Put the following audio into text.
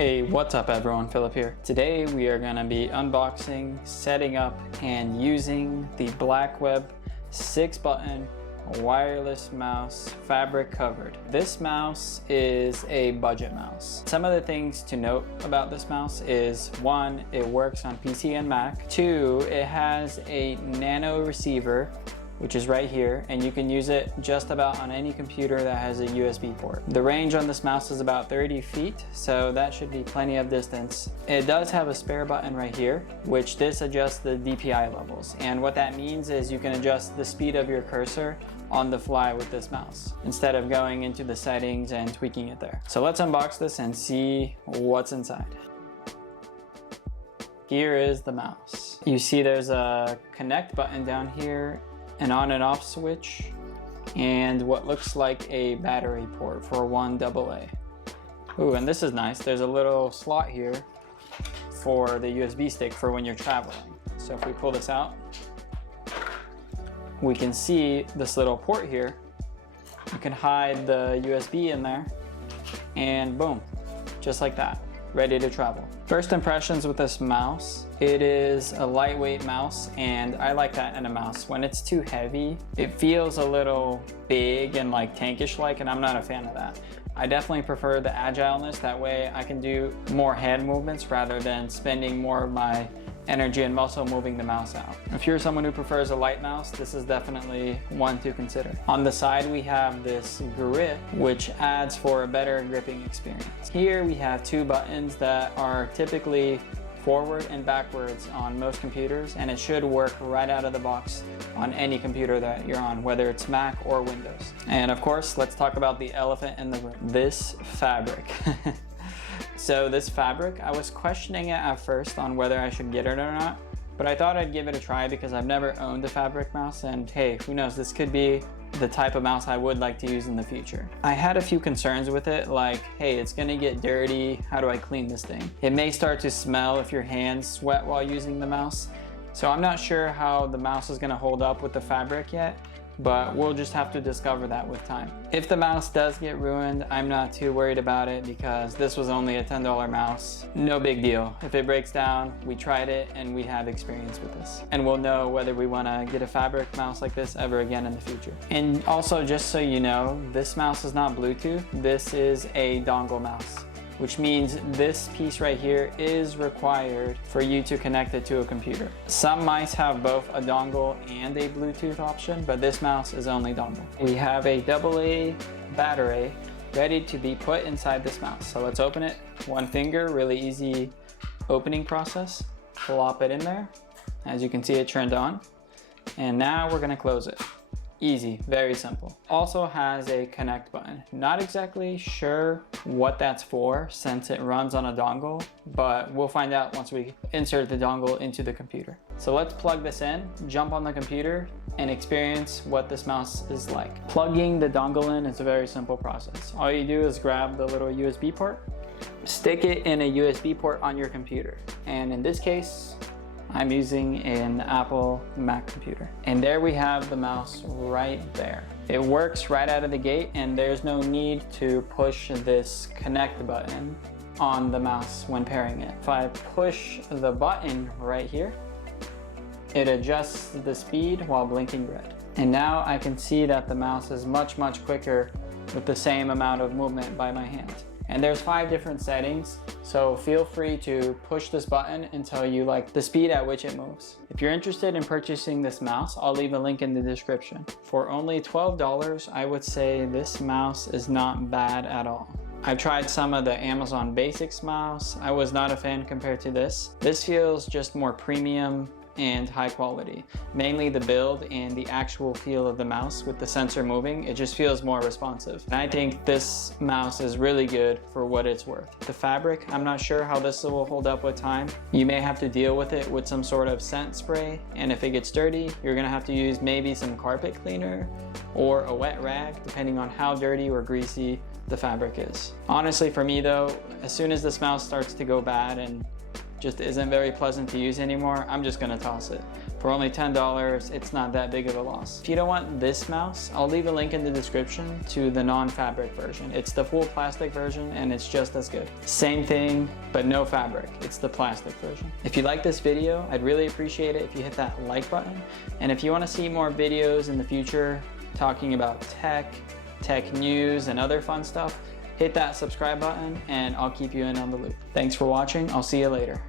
Hey, what's up everyone, Philip here. Today we are going to be unboxing, setting up, and using the Blackweb 6-button wireless mouse, fabric covered. This mouse is a budget mouse. Some of the things to note about this mouse is 1, it works on PC and Mac. 2, it has a nano receiver, which is right here, and you can use it just about on any computer that has a USB port. The range on this mouse is about 30 feet, so that should be plenty of distance. It does have a spare button right here, which this adjusts the DPI levels. And what that means is you can adjust the speed of your cursor on the fly with this mouse, instead of going into the settings and tweaking it there. So let's unbox this and see what's inside. Here is the mouse. You see there's a connect button down here, an on and off switch, and what looks like a battery port for 1 AA. Ooh, and this is nice. There's a little slot here for the USB stick for when you're traveling. So if we pull this out, we can see this little port here. You can hide the USB in there, and boom, just like that, ready to travel. First impressions with this mouse, it is a lightweight mouse, and I like that in a mouse. When it's too heavy, it feels a little big and like tankish like, and I'm not a fan of that. I definitely prefer the agileness. That way I can do more hand movements rather than spending more of my energy and muscle moving the mouse out. If you're someone who prefers a light mouse, this is definitely one to consider. On the side we have this grip, which adds for a better gripping experience. Here we have 2 buttons that are typically forward and backwards on most computers, and it should work right out of the box on any computer that you're on, whether it's Mac or Windows. And of course, let's talk about the elephant in the room, this fabric. So this fabric, I was questioning it at first on whether I should get it or not, but I thought I'd give it a try because I've never owned a fabric mouse, and hey, who knows, this could be the type of mouse I would like to use in the future. I had a few concerns with it, like, hey, it's gonna get dirty, how do I clean this thing? It may start to smell if your hands sweat while using the mouse, so I'm not sure how the mouse is gonna hold up with the fabric yet, but we'll just have to discover that with time. If the mouse does get ruined, I'm not too worried about it because this was only a $10 mouse. No big deal. If it breaks down, we tried it and we have experience with this. And we'll know whether we wanna get a fabric mouse like this ever again in the future. And also, just so you know, this mouse is not Bluetooth. This is a dongle mouse, which means this piece right here is required for you to connect it to a computer. Some mice have both a dongle and a Bluetooth option, but this mouse is only dongle. We have a AA battery ready to be put inside this mouse. So let's open it. 1 finger, really easy opening process. Plop it in there. As you can see, it turned on. And now we're gonna close it. Easy, very simple. Also has a connect button. Not exactly sure what that's for since it runs on a dongle, but we'll find out once we insert the dongle into the computer. So let's plug this in, jump on the computer, and experience what this mouse is like. Plugging the dongle in is a very simple process. All you do is grab the little USB port, stick it in a USB port on your computer. And in this case, I'm using an Apple Mac computer. And there we have the mouse right there. It works right out of the gate, and there's no need to push this connect button on the mouse when pairing it. If I push the button right here, it adjusts the speed while blinking red. And now I can see that the mouse is much quicker with the same amount of movement by my hand. And there's 5 different settings, so feel free to push this button until you like the speed at which it moves. If you're interested in purchasing this mouse, I'll leave a link in the description. For only $12, I would say this mouse is not bad at all. I've tried some of the Amazon Basics mouse. I was not a fan compared to this. This feels just more premium and high quality. Mainly the build and the actual feel of the mouse with the sensor moving, it just feels more responsive. And I think this mouse is really good for what it's worth. The fabric, I'm not sure how this will hold up with time. You may have to deal with it with some sort of scent spray, and if it gets dirty, you're gonna have to use maybe some carpet cleaner or a wet rag, depending on how dirty or greasy the fabric is. Honestly, for me though, as soon as this mouse starts to go bad and just isn't very pleasant to use anymore, I'm just gonna toss it. For only $10, it's not that big of a loss. If you don't want this mouse, I'll leave a link in the description to the non-fabric version. It's the full plastic version and it's just as good. Same thing, but no fabric. It's the plastic version. If you like this video, I'd really appreciate it if you hit that like button. And if you wanna see more videos in the future talking about tech news, and other fun stuff, hit that subscribe button and I'll keep you in on the loop. Thanks for watching. I'll see you later.